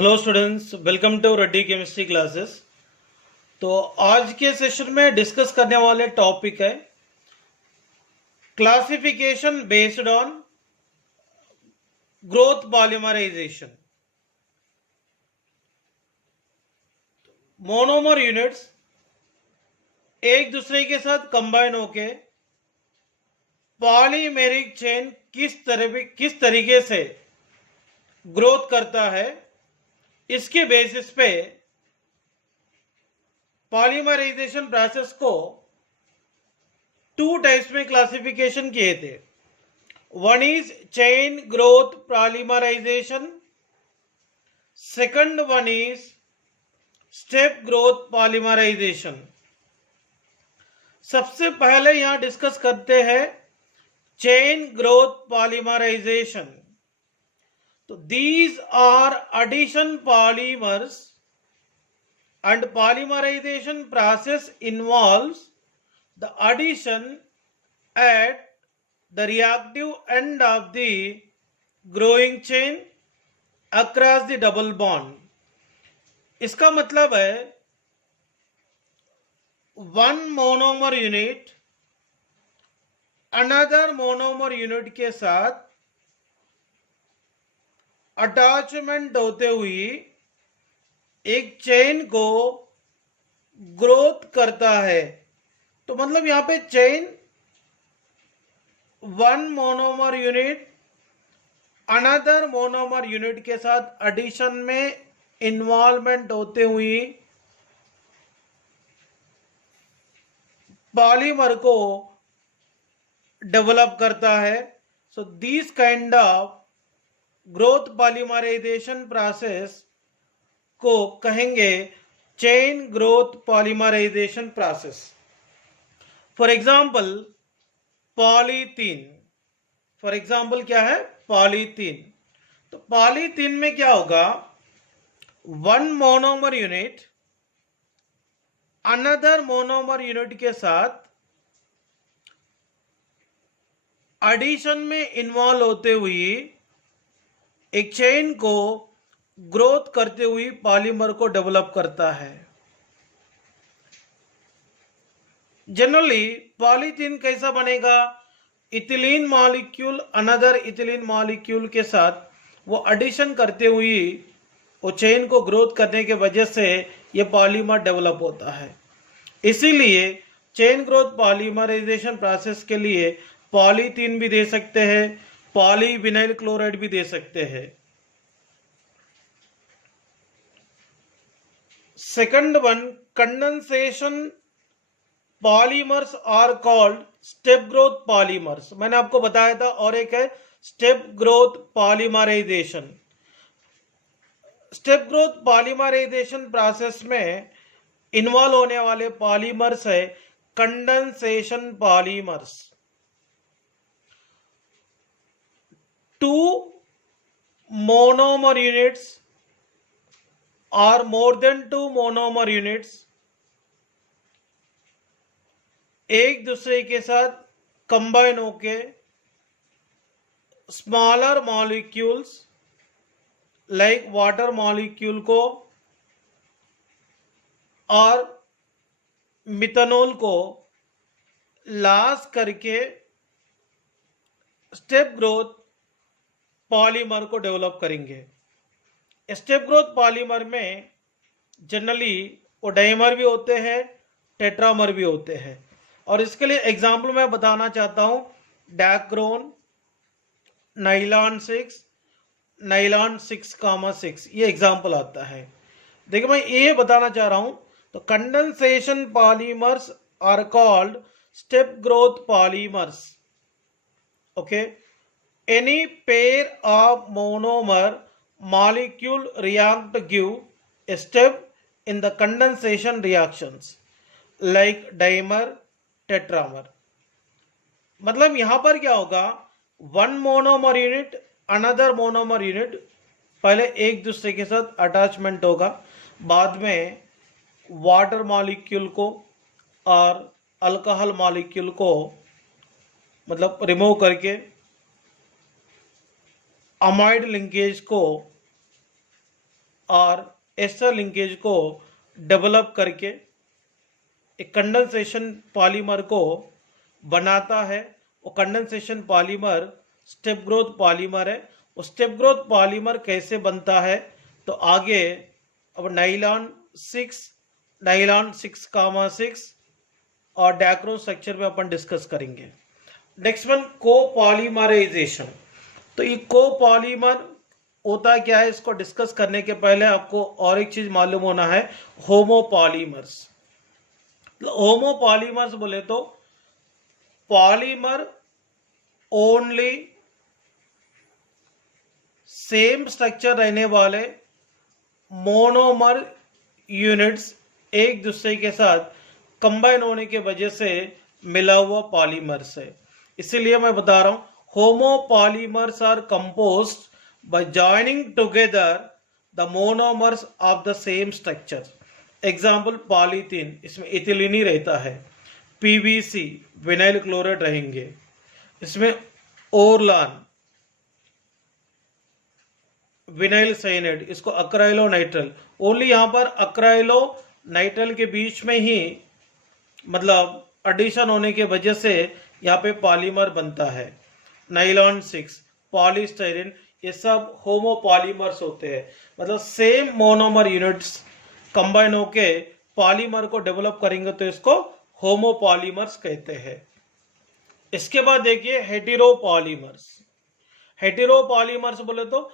Hello students, welcome to Reddy chemistry classes. तो आज के सेशन में डिस्कस करने वाले टॉपिक है classification based on growth polymerization. Monomer units एक दूसरे के साथ कंबाइन होके पॉलीमेरिक चेन किस तरीके से ग्रोथ करता है, इसके बेसिस पे पॉलीमराइजेशन प्रोसेस को टू टाइप्स में क्लासिफिकेशन किए थे। One is chain growth polymerization, second one is step growth polymerization. सबसे पहले यहां डिस्कस करते हैं चेन ग्रोथ पॉलीमराइजेशन। तो these are addition polymers and polymerization process involves the addition at the reactive end of the growing chain across the double bond। इसका मतलब है one monomer unit another monomer unit के साथ attachment होते हुए एक chain को ग्रोथ करता है। तो मतलब यहां पे chain one monomer unit another monomer unit के साथ एडिशन में इन्वॉल्वमेंट होते हुए पॉलीमर को डेवलप करता है। So this kind of growth polymerization process को कहेंगे chain growth polymerization process. For example polythene, for example क्या है, पॉलीथीन। तो पॉलीथीन में क्या होगा, one monomer unit another monomer unit के साथ एडिशन में इन्वॉल्व होते हुए एक चेन को ग्रोथ करते हुए पॉलीमर को डेवलप करता है। जनरली पॉलीथीन कैसा बनेगा, ethylene molecule another ethylene molecule के साथ वो एडिशन करते हुए वो चेन को ग्रोथ करने के वजह से ये पॉलीमर डेवलप होता है। इसीलिए चेन ग्रोथ पॉलीमराइजेशन प्रोसेस के लिए पॉलीथीन भी दे सकते हैं, पॉलीविनाइल क्लोराइड भी दे सकते हैं। Second one, condensation polymers are called step growth polymers. मैंने आपको बताया था। और एक है step growth polymerization. Step growth polymerization process में इन्वॉल्व होने वाले पॉलीमर्स है condensation polymers. Two monomer units or more than two monomer units एक दूसरे के साथ कंबाइन होके smaller molecules like water molecule को और मिथेनॉल को लॉस करके स्टेप ग्रोथ पॉलीमर को डेवलप करेंगे। स्टेप ग्रोथ पॉलीमर में जनरली वो डाइमर भी होते हैं, टेट्रामर भी होते हैं। और इसके लिए एग्जाम्पल मैं बताना चाहता हूं, डैक्रोन, नाइलॉन 6, नाइलॉन 6,6, ये एग्जाम्पल आता है। देखिए मैं ये बताना चाह रहा हूं। तो condensation polymers are called step growth polymers. Okay, any pair of monomer molecule react to give a step in the condensation reactions like dimer, tetramer। मतलब यहां पर क्या होगा, one monomer unit another monomer unit पहले एक दूसरे के साथ अटैचमेंट होगा, बाद में वाटर मॉलिक्यूल को और अल्कोहल मॉलिक्यूल को मतलब रिमूव करके अमाइड लिंकेज को और एस्टर लिंकेज को डेवलप करके एक कंडेंसेशन पॉलीमर को बनाता है। वो condensation polymer step growth polymer है। वो स्टेप ग्रोथ पॉलीमर कैसे बनता है तो आगे अब नाइलॉन 6,6 और डैक्रो स्ट्रक्चर में अपन डिस्कस करेंगे। Next one copolymerization. तो ये कोपॉलीमर होता क्या है इसको डिस्कस करने के पहले आपको और एक चीज मालूम होना है, होमोपॉलीमर्स। होमोपॉलीमर्स बोले तो पॉलीमर ओनली सेम स्ट्रक्चर रहने वाले मोनोमर यूनिट्स एक दूसरे के साथ कंबाइन होने के वजह से मिला हुआ पॉलीमर्स है। इसीलिए मैं बता रहा हूं homopolymers are composed by joining together the monomers of the same structure। Example polythene, इसमें इथिलीन ही रहता है। पीवीसी विनाइल क्लोराइड रहेंगे। इसमें ओरलान विनाइल साइनाइड, इसको अक्राइलो नाइट्रल। ओनली यहां पर अक्राइलो नाइट्रल के बीच में ही मतलब एडिशन होने के वजह से यहाँ पे पॉलीमर बनता है। नाइलॉन 6, पॉलीस्टाइरीन, ये सब होमोपॉलीमर्स होते हैं। मतलब सेम मोनोमर यूनिट्स कंबाइन होके पॉलीमर को डेवलप करेंगे तो इसको होमोपॉलीमर्स कहते हैं। इसके बाद देखिए हेटेरोपॉलीमर्स। हेटेरोपॉलीमर्स बोले तो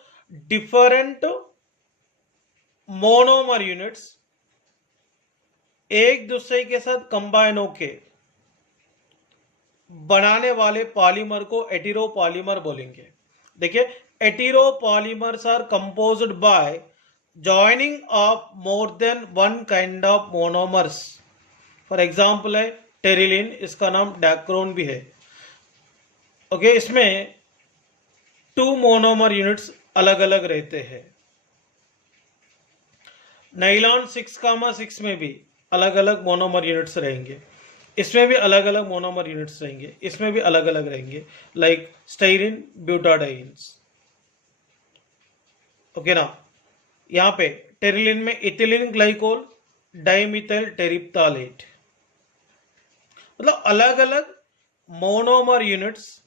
डिफरेंट मोनोमर यूनिट्स एक दूसरे के साथ कंबाइन होके बनाने वाले पॉलीमर को हेटेरोपॉलीमर बोलेंगे। देखिए heteropolymers are composed by joining of more than one kind of monomers. For example है टेरिलिन, इसका नाम डैक्रोन भी है। ओके, इसमें 2 मोनोमर यूनिट्स अलग अलग रहते हैं। नाइलॉन 6,6 में भी अलग अलग मोनोमर यूनिट्स रहेंगे। इसमें भी अलग अलग मोनोमर यूनिट्स रहेंगे। इसमें भी अलग अलग रहेंगे, लाइक स्टाइरिन ब्यूटाडाइन्स। ओके ना। यहाँ पे टेरिलिन में इथिलीन ग्लाइकोल, डाइमिथाइल टेरिप्थालेट, मतलब अलग अलग मोनोमर यूनिट्स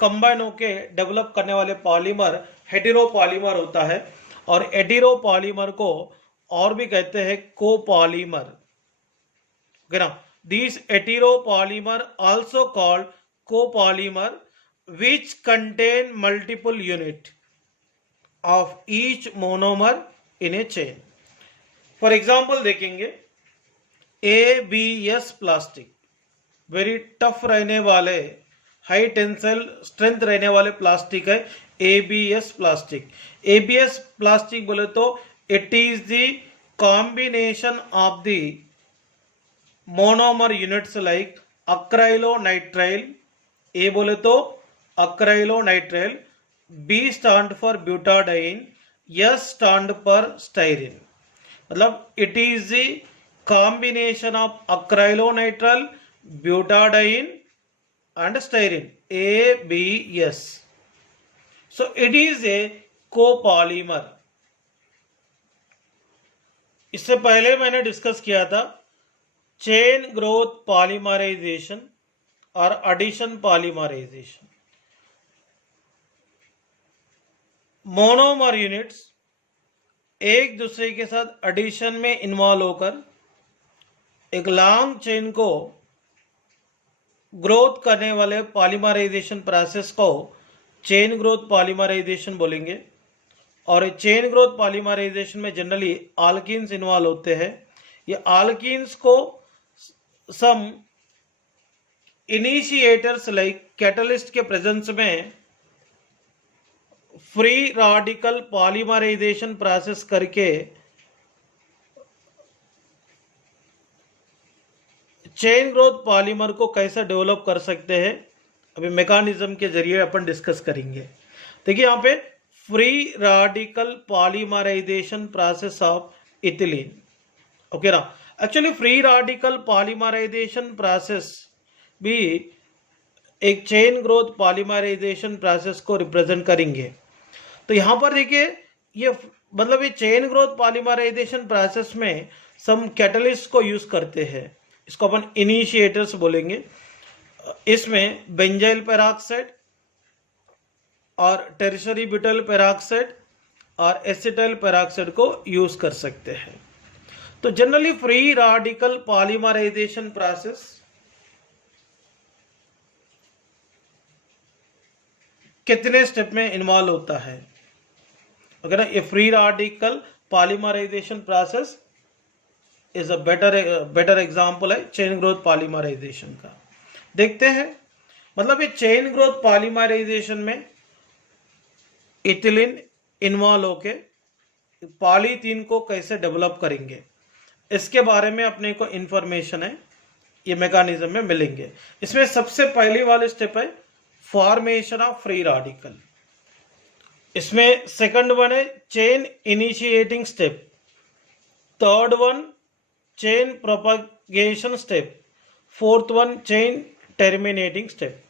कंबाइन होके डेवलप करने वाले पॉलीमर हेटेरोपॉलीमर होता है। और हेटेरोपॉलीमर को और भी कहते हैं कोपॉलीमर। ओके ना। These heteropolymer also called copolymer which contain multiple unit of each monomer in a chain। For example देखेंगे ABS प्लास्टिक, वेरी टफ रहने वाले, हाई टेंसाइल स्ट्रेंथ रहने वाले प्लास्टिक है ABS प्लास्टिक। ABS प्लास्टिक बोले तो it is the combination of the monomer units like acrylonitrile. A बोले तो acrylonitrile, B stand for butadiene, S stand for styrene. मतलब it is the combination of acrylonitrile, butadiene and styrene, ABS। So it is a copolymer. इससे पहले मैंने discuss किया था chain growth polymerization और addition polymerization. Monomer units एक दूसरे के साथ एडिशन में इन्वॉल्व होकर एक लॉन्ग चेन को ग्रोथ करने वाले पॉलीमराइजेशन प्रोसेस को चेन ग्रोथ पॉलीमराइजेशन बोलेंगे। और चेन ग्रोथ पॉलीमराइजेशन में जनरली आल्कीन्स इन्वॉल्व होते हैं। ये आल्कीन्स को सम इनिशिएटर्स लाइक कैटलिस्ट के प्रेजेंस में फ्री रेडिकल पॉलीमराइजेशन प्रोसेस करके चेन ग्रोथ पॉलीमर को कैसे डेवलप कर सकते हैं, अभी मैकेनिज्म के जरिए अपन डिस्कस करेंगे। देखिए यहाँ पे free radical polymerization process of ethylene. Okay ना। Actually free radical polymerization process भी एक चेन ग्रोथ पॉलीमराइजेशन प्रोसेस को रिप्रेजेंट करेंगे। तो यहां पर देखिए ये मतलब ये चेन ग्रोथ पॉलीमराइजेशन प्रोसेस में सम कैटलिस्ट को यूज करते हैं, इसको अपन इनिशिएटर्स बोलेंगे। इसमें बेंजाइल पेरोक्साइड और टेरिशरी ब्यूटाइल पेरोक्साइड और एसिटाइल पेरोक्साइड को यूज कर सकते हैं। तो generally free radical polymerization process कितने स्टेप में इन्वॉल्व होता है? अगर ये free radical polymerization process is a better example है चेन ग्रोथ पॉलीमराइजेशन का। देखते हैं, मतलब ये चेन ग्रोथ पॉलीमराइजेशन में इथिलीन इन्वॉल्व होके पॉलीथीन को कैसे डेवलप करेंगे, इसके बारे में अपने को इंफॉर्मेशन है, ये मैकेनिज्म में मिलेंगे। इसमें सबसे पहली वाली स्टेप है फॉर्मेशन ऑफ फ्री रेडिकल। इसमें सेकंड वन है chain initiating step, third one chain propagation step, fourth one chain terminating step.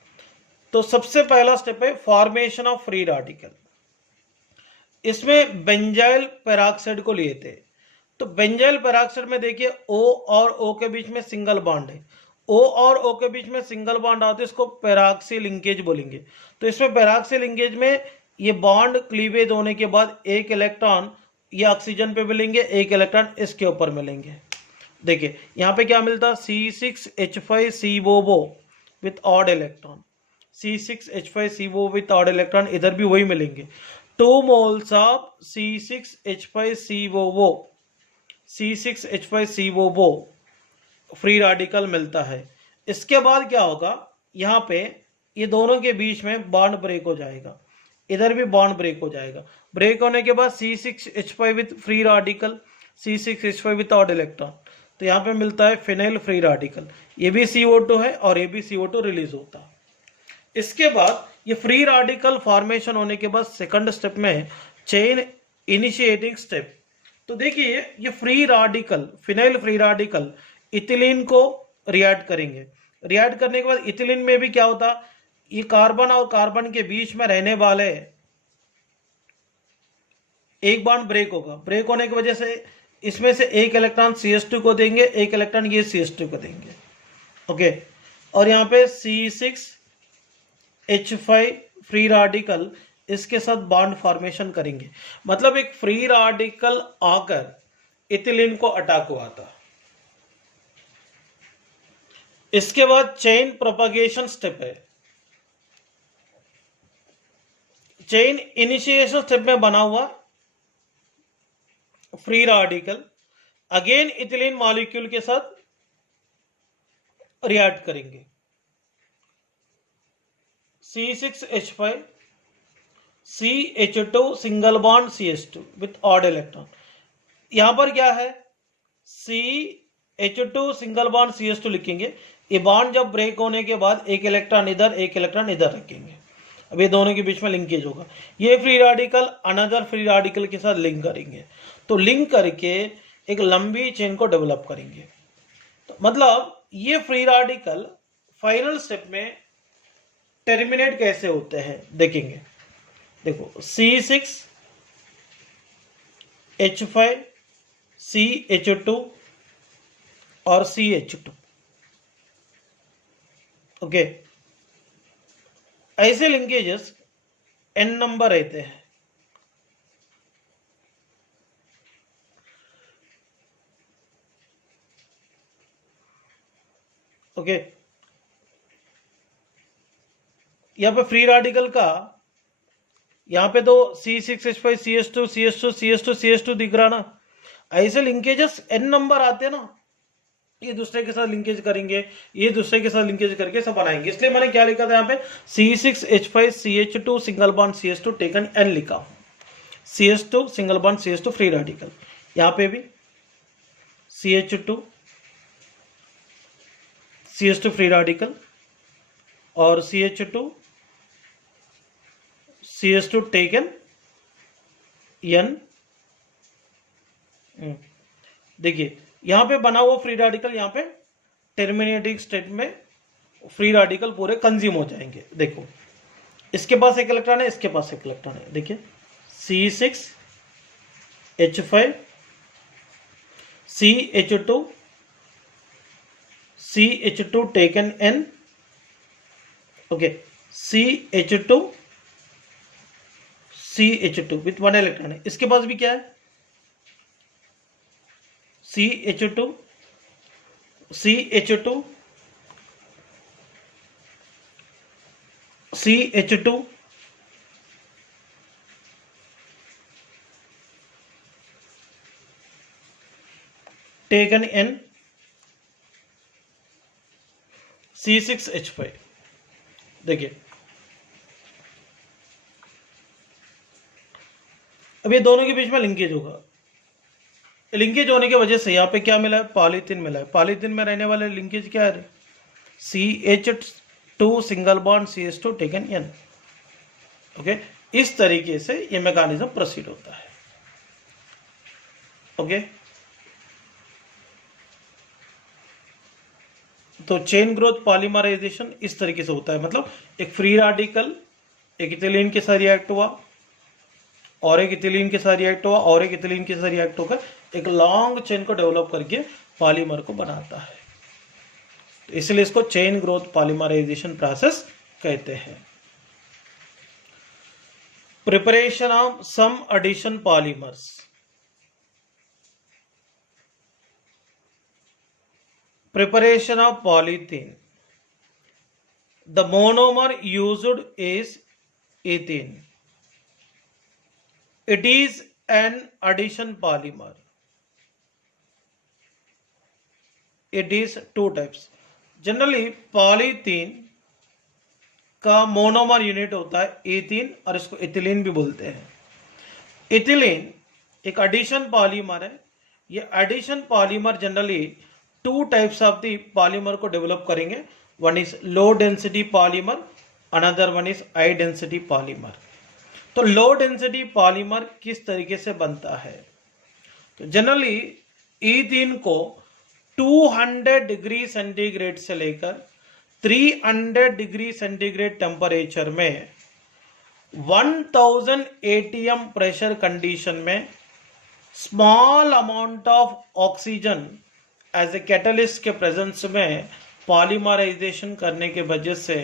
तो सबसे पहला स्टेप है फॉर्मेशन ऑफ फ्री रेडिकल। इसमें बेंजाइल पेरोक्साइड को लिए थे। तो बेंजाइल पेरोक्साइड में देखिए O और O के बीच में सिंगल बॉन्ड है। O और O के बीच में सिंगल बॉन्ड आते हैं, इसको पेरोक्सी लिंकेज बोलेंगे। तो इसमें पेरोक्सी लिंकेज में ये बॉन्ड क्लीवेज होने के बाद एक इलेक्ट्रॉन ये ऑक्सीजन पे मिलेंगे, एक इलेक्ट्रॉन इसके ऊपर मिलेंगे। देखिए यहाँ पे क्या मिलता है, C6H5COO with odd electron, C6H5CO with odd electron, इधर भी वही मिलेंगे। 2 moles of C6H5COO, C6H5COO free radical मिलता है। इसके बाद क्या होगा, यहाँ पे ये दोनों के बीच में बॉन्ड ब्रेक हो जाएगा, इधर भी बॉन्ड ब्रेक हो जाएगा। ब्रेक होने के बाद C6H5 with free radical, C6H5 with odd electron, तो यहाँ पे मिलता है फिनाइल फ्री रेडिकल। ये भी CO2 है और ये भी CO2 रिलीज होता है। इसके बाद ये फ्री रेडिकल फॉर्मेशन होने के बाद सेकंड स्टेप में चेन इनिशिएटिंग स्टेप। तो देखिए ये free radical, phenyl free radical ethylene को रिएक्ट करेंगे। रिएक्ट करने के बाद इथिलीन में भी क्या होता, ये कार्बन और कार्बन के बीच में रहने वाले एक बॉन्ड ब्रेक होगा। ब्रेक होने की वजह से इसमें से एक इलेक्ट्रॉन CH2 को देंगे, एक इलेक्ट्रॉन ये CH2 को देंगे। ओके, और यहाँ पे C6H5 फ्री रेडिकल इसके साथ बॉन्ड फॉर्मेशन करेंगे। मतलब एक फ्री रेडिकल आकर इथिलीन को अटैक हुआ था। इसके बाद चेन प्रोपगेशन स्टेप है। चेन इनिशिएशन स्टेप में बना हुआ free radical again ethylene molecule के साथ रिएक्ट करेंगे। C6H5 CH2 single bond CH2 with odd electron. यहां पर क्या है, CH2 सिंगल बॉन्ड CH2 लिखेंगे। ये बॉन्ड जब ब्रेक होने के बाद एक इलेक्ट्रॉन इधर, एक इलेक्ट्रॉन इधर रखेंगे। अब ये दोनों के बीच में लिंकेज होगा। ये free radical another free radical के साथ लिंक करेंगे, तो लिंक करके एक लंबी चेन को डेवलप करेंगे। तो मतलब ये फ्री रेडिकल फाइनल स्टेप में टर्मिनेट कैसे होते हैं देखेंगे। देखो C6H5 CH2 और CH2, ओके, ऐसे लिंकेजेस n नंबर रहते हैं। ओके, यहाँ पे फ्री रेडिकल का यहाँ पे तो C6H5 CH2 CH2 CH2 CH2 दिख रहा ना। ऐसे लिंकेजेस n नंबर आते हैं ना, ये दूसरे के साथ लिंकेज करेंगे, ये दूसरे के साथ लिंकेज करके सब बनाएंगे। इसलिए मैंने क्या लिखा था यहाँ पे, C6H5 CH2 single bond CH2 taken n लिखा हूं। CH2 single bond CH2 free radical, यहाँ पे भी CH2 फ्री रेडिकल और CH2 टेकन n। देखिए यहां पे बना हुआ फ्री रेडिकल, यहां पे टर्मिनेटिंग स्टेट में फ्री रेडिकल पूरे कंज्यूम हो जाएंगे। देखो इसके पास एक इलेक्ट्रॉन है, इसके पास एक इलेक्ट्रॉन है। देखिए C6 H5 CH2 CH2 taken N, okay, CH2 CH2 with 1 electron है। इसके पास भी क्या है, CH2 CH2 CH2 taken N, C6H5। देखिए अब ये दोनों के बीच में लिंकेज होगा, लिंकेज होने की वजह से यहाँ पे क्या मिला है, पॉलीथीन मिला है। पॉलीथीन में रहने वाले लिंकेज क्या है, CH2 single bond CH2 taken N, okay. इस तरीके से ये मैकेनिज्म प्रोसीड होता है, ओके। तो चेन ग्रोथ पॉलीमराइजेशन इस तरीके से होता है, मतलब एक फ्री रेडिकल एक इथिलीन के साथ रिएक्ट हुआ और एक इथिलीन के साथ रिएक्ट हुआ और एक इथिलीन के साथ रिएक्ट होकर एक लॉन्ग चेन को डेवलप करके पॉलीमर को बनाता है। तो इसलिए इसको चेन ग्रोथ पॉलीमराइजेशन प्रोसेस कहते हैं। Preparation of some addition polymers, preparation of polythene, the monomer used is ethene. It is an addition polymer. It is two types. Generally polythene का मोनोमर यूनिट होता है एथीन और इसको ethylene भी बोलते हैं। इथिलीन एक एडिशन पॉलीमर है। ये addition polymer generally two types of the polymer को डेवलप करेंगे। One is low density polymer, another one is high density polymer. तो लो डेंसिटी पॉलीमर किस तरीके से बनता है, तो जनरली ईथीन को 200 डिग्री सेंटीग्रेड से लेकर 300 डिग्री सेंटीग्रेड टेम्परेचर में 1000 ATM प्रेशर कंडीशन में small amount of oxygen as a catalyst के प्रेजेंस में पॉलीमराइजेशन करने के वजह से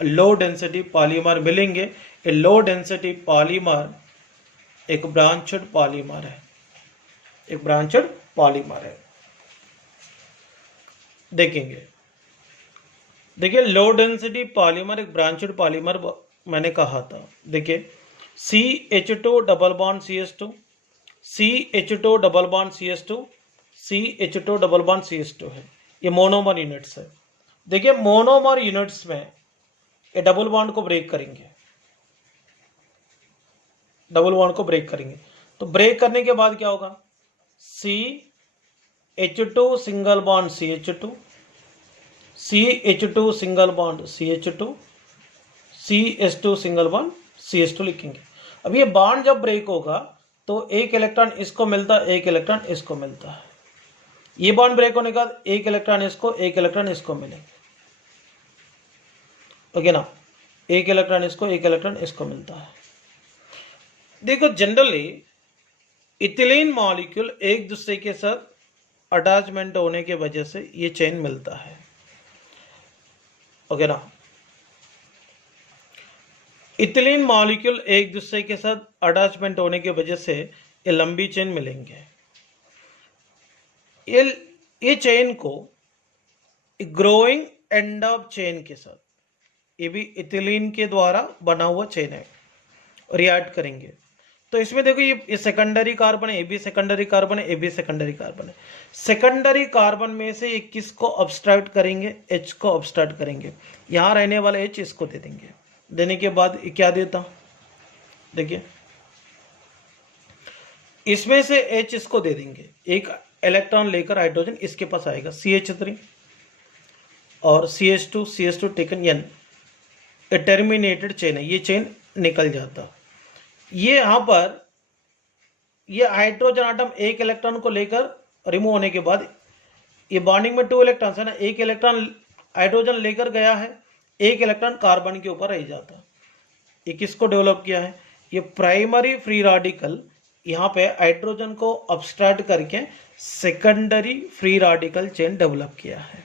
लो डेंसिटी पॉलीमर मिलेंगे। ये लो डेंसिटी पॉलीमर एक ब्रांचड पॉलीमर है, एक ब्रांचड पॉलीमर है। देखेंगे, देखिए लो डेंसिटी पॉलीमर एक ब्रांचड पॉलीमर मैंने कहा था। देखिए CH2 double bond CH2, CH2 double bond CH2, CH2 double bond CH2 है। ये मोनोमर यूनिट्स है। देखिए मोनोमर यूनिट्स में ये डबल बॉन्ड को ब्रेक करेंगे, डबल बॉन्ड को ब्रेक करेंगे। तो ब्रेक करने के बाद क्या होगा, CH2 single bond CH2, CH2 single bond CH2, CH2 single bond CH2 लिखेंगे। अब ये बॉन्ड जब ब्रेक होगा तो एक इलेक्ट्रॉन इसको मिलता है, एक इलेक्ट्रॉन इसको मिलता है। ये बॉन्ड ब्रेक होने के बाद एक इलेक्ट्रॉन इसको, एक इलेक्ट्रॉन इसको मिलेंगे, ओके ना। एक इलेक्ट्रॉन इसको, एक इलेक्ट्रॉन इसको मिलता है। देखो जनरली इथिलीन मॉलिक्यूल एक दूसरे के साथ अटैचमेंट होने के वजह से ये चेन मिलता है, ओके ना। इथिलीन मॉलिक्यूल एक दूसरे के साथ अटैचमेंट होने की वजह से ये लंबी चेन मिलेंगे। ये चेन को ग्रोइंग एंड ऑफ चेन के साथ, ये भी इथिलीन के द्वारा बना हुआ चेन है, रिएक्ट करेंगे। तो इसमें देखो ये सेकेंडरी कार्बन है, ये भी सेकेंडरी कार्बन है, ये भी सेकेंडरी कार्बन है। सेकेंडरी कार्बन में से ये किसको अब्स्ट्रैक्ट करेंगे, H को अब्स्ट्रैक्ट करेंगे। यहाँ रहने वाला H इसको दे देंगे। देने के बाद ये क्या देता, देखिए इसमें से H इसको दे देंगे, एक इलेक्ट्रॉन लेकर हाइड्रोजन इसके पास आएगा CH3 और CH2 taken N, terminated chain है, ये चेन निकल जाता। ये यहाँ पर ये हाइड्रोजन आटम एक इलेक्ट्रॉन को लेकर रिमूव होने के बाद ये बॉन्डिंग में 2 इलेक्ट्रॉन्स है ना, एक इलेक्ट्रॉन हाइड्रोजन लेकर गया है, एक इलेक्ट्रॉन कार्बन के ऊपर रह जाता। ये किसको डेवलप किया है, ये प्राइमरी फ्री रेडिकल यहाँ पे हाइड्रोजन को अब्स्ट्रैक्ट करके secondary free radical chain develop किया है।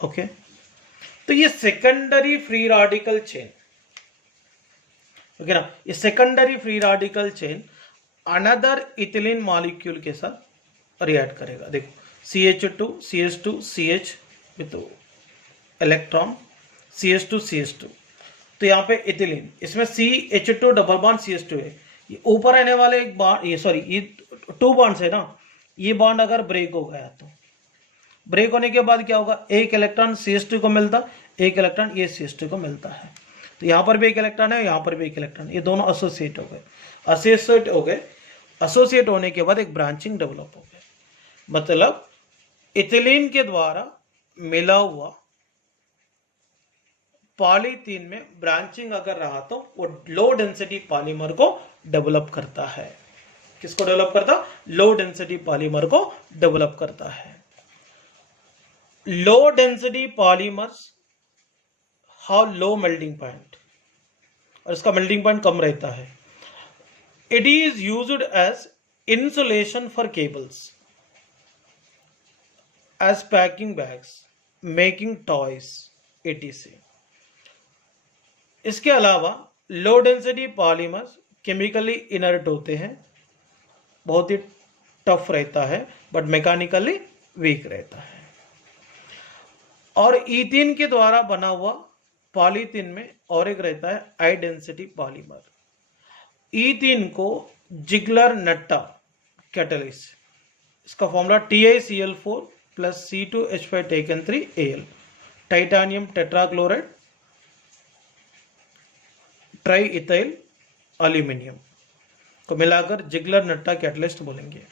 ओके, तो ये secondary free radical chain, okay ना, ये secondary free radical chain another ethylene molecule के साथ रिएक्ट करेगा। देखो CH2 CH2 CH with electron CH2 CH2, तो यहाँ पे इथिलीन, इसमें CH2 डबल बॉन्ड CH2 है। ये ऊपर रहने वाले एक बॉन्ड, ये सॉरी ये 2 बॉन्ड्स है ना, ये बॉन्ड अगर ब्रेक हो गया तो ब्रेक होने के बाद क्या होगा, एक इलेक्ट्रॉन CH2 को मिलता, एक इलेक्ट्रॉन ये CH2 को मिलता है। तो यहाँ पर भी एक इलेक्ट्रॉन है, यहाँ पर भी एक इलेक्ट्रॉन, ये दोनों एसोसिएट हो गए। एसोसिएट होने के बाद एक ब्रांचिंग डेवलप हो गया। मतलब इथिलीन के द्वारा मिला हुआ पॉलीथीन में ब्रांचिंग अगर रहा तो वो लो डेंसिटी पॉलीमर को डेवलप करता है। किसको डेवलप करता? लो डेंसिटी पॉलीमर को डेवलप करता है। Low density polymers have low melting point, और इसका मेल्टिंग पॉइंट कम रहता है। It is used as insulation for cables, as packing bags, making toys etc। इसके अलावा low density polymers chemically inert होते हैं, बहुत ही टफ रहता है, बट मैकेनिकली वीक रहता है। और ईथीन के द्वारा बना हुआ पॉलीथीन में और एक रहता है हाई डेंसिटी पॉलीमर। ईथीन को जिगलर नट्टा कैटलिस्ट, इसका formula TiCl4 plus C2H5 taken 3 Al, titanium tetrachloride try ethyl aluminium को मिलाकर जिगलर नट्टा कैटलिस्ट बोलेंगे।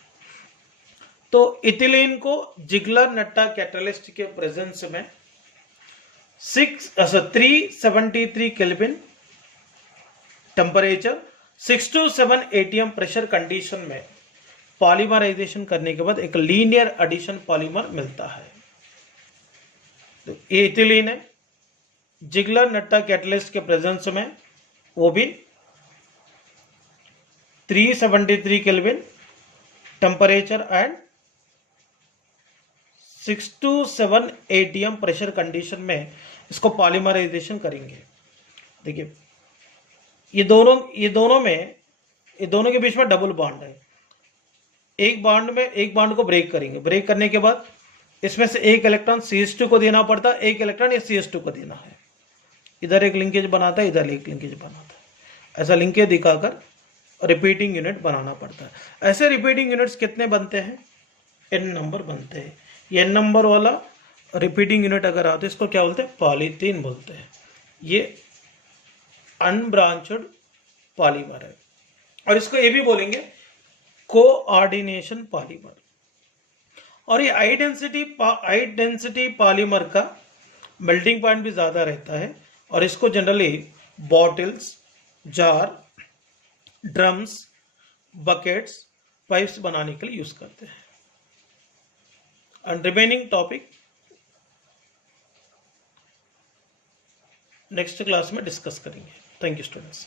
तो इथिलीन को जिगलर नट्टा कैटलिस्ट के प्रेजेंस में 373 kelvin temperature 6 to 7 ATM pressure condition में पॉलीमराइजेशन करने के बाद एक लीनियर एडिशन पॉलीमर मिलता है। तो ये इथिलीन है, जिगलर नट्टा कैटलिस्ट के प्रेजेंस में वो भी 373 kelvin temperature and 6 to 7 ATM pressure condition में इसको पॉलीमराइजेशन करेंगे। देखिए ये दोनों के बीच में डबल बॉन्ड है। एक बॉन्ड को ब्रेक करेंगे, ब्रेक करने के बाद इसमें से एक इलेक्ट्रॉन CH2 को देना पड़ता है, एक इलेक्ट्रॉन ये CH2 को देना है। इधर एक लिंकेज बनाता है, इधर एक लिंकेज बनाता है। ऐसा लिंकेज दिखाकर रिपीटिंग यूनिट बनाना पड़ता है। ऐसे रिपीटिंग यूनिट्स कितने बनते हैं? n नंबर बनते हैं। ये n नंबर वाला रिपीटिंग यूनिट अगर आते हैं इसको क्या बोलते हैं? पॉलीथीन बोलते हैं। ये अनब्रांचड पॉलीमर है, और इसको ये भी बोलेंगे कोऑर्डिनेशन पॉलीमर। और ये हाई डेंसिटी पॉलीमर का मेल्टिंग पॉइंट भी ज्यादा रहता है, और इसको generally bottles, jar, drums, buckets, pipes बनाने के लिए यूज करते हैं। And remaining topic next class में डिस्कस करेंगे। Thank you students.